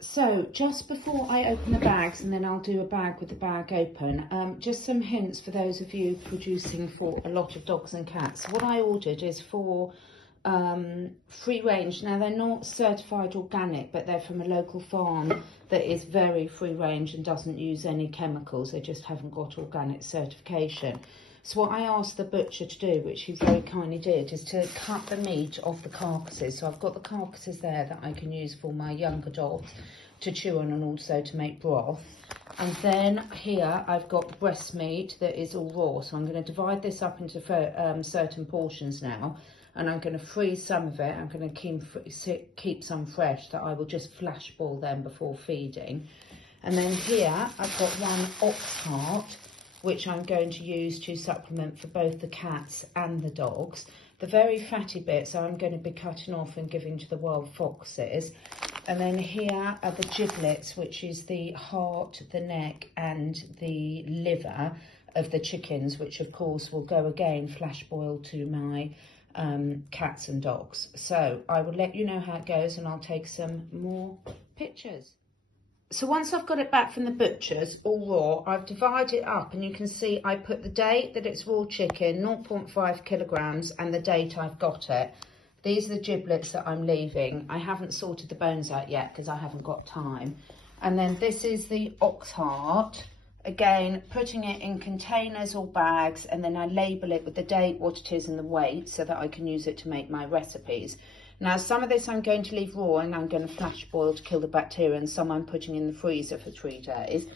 So just before I open the bags, and then I'll do a bag with the bag open, just some hints for those of you producing for a lot of dogs and cats. What I ordered is for free range. Now they're not certified organic, but they're from a local farm that is very free range and doesn't use any chemicals. They just haven't got organic certification. So what I asked the butcher to do, which he very kindly did, is to cut the meat off the carcasses. So I've got the carcasses there that I can use for my younger dogs to chew on and also to make broth. And then here I've got the breast meat that is all raw. So I'm going to divide this up into certain portions now. And I'm going to freeze some of it. I'm going to keep some fresh that I will just flash boil them before feeding. And then here I've got one ox heart, which I'm going to use to supplement for both the cats and the dogs. The very fatty bits I'm going to be cutting off and giving to the wild foxes. And then here are the giblets, which is the heart, the neck and the liver of the chickens, which of course will go again flash boiled to my cats and dogs. So I will let you know how it goes, and I'll take some more pictures. So once I've got it back from the butcher's, all raw, I've divided it up, and you can see I put the date that it's raw chicken, 0.5 kilograms, and the date I've got it. These are the giblets that I'm leaving. I haven't sorted the bones out yet because I haven't got time. And then this is the ox heart. Again, putting it in containers or bags, and then I label it with the date, what it is and the weight, so that I can use it to make my recipes. Now, some of this I'm going to leave raw and I'm going to flash boil to kill the bacteria, and some I'm putting in the freezer for 3 days.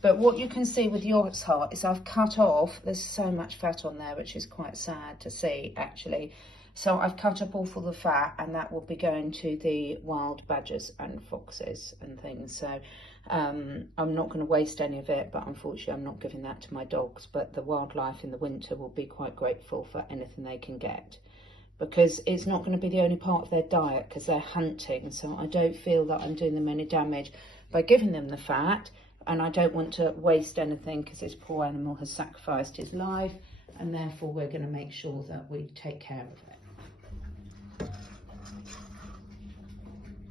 But what you can see with the ox heart is I've cut off, there's so much fat on there, which is quite sad to see actually. So I've cut up all for the fat, and that will be going to the wild badgers and foxes and things. So I'm not going to waste any of it, but unfortunately I'm not giving that to my dogs. But the wildlife in the winter will be quite grateful for anything they can get, because it's not going to be the only part of their diet, because they're hunting. So I don't feel that I'm doing them any damage by giving them the fat, and I don't want to waste anything because this poor animal has sacrificed his life, and therefore we're going to make sure that we take care of it.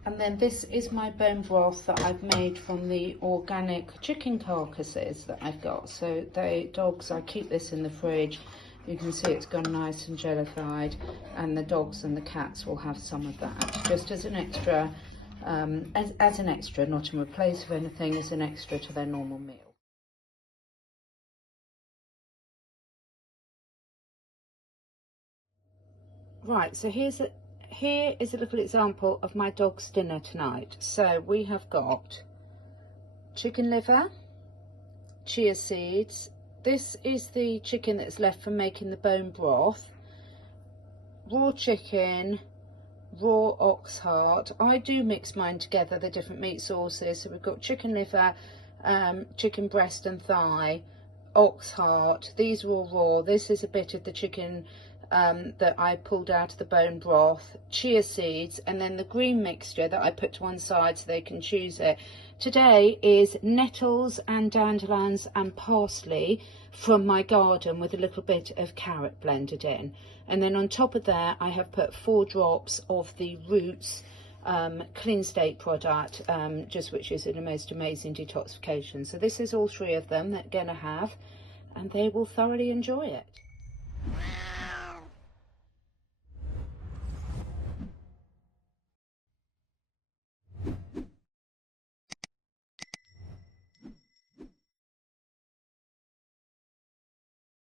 And then this is my bone broth that I've made from the organic chicken carcasses that I've got. So dogs, I keep this in the fridge. You can see it's gone nice and jellified, and the dogs and the cats will have some of that just as an extra, as an extra, not in replace of anything, as an extra to their normal meal. Right, so here is a little example of my dog's dinner tonight. So we have got chicken liver, chia seeds. This is the chicken that's left from making the bone broth. Raw chicken, raw ox heart. I do mix mine together, the different meat sauces. So we've got chicken liver, chicken breast and thigh, ox heart. These are all raw. This is a bit of the chicken that I pulled out of the bone broth, chia seeds, and then the green mixture that I put to one side so they can choose it. Today is nettles and dandelions and parsley from my garden with a little bit of carrot blended in. And then on top of that I have put 4 drops of the Roots Clean State product, which is the most amazing detoxification. So this is all 3 of them that are going to have, and they will thoroughly enjoy it.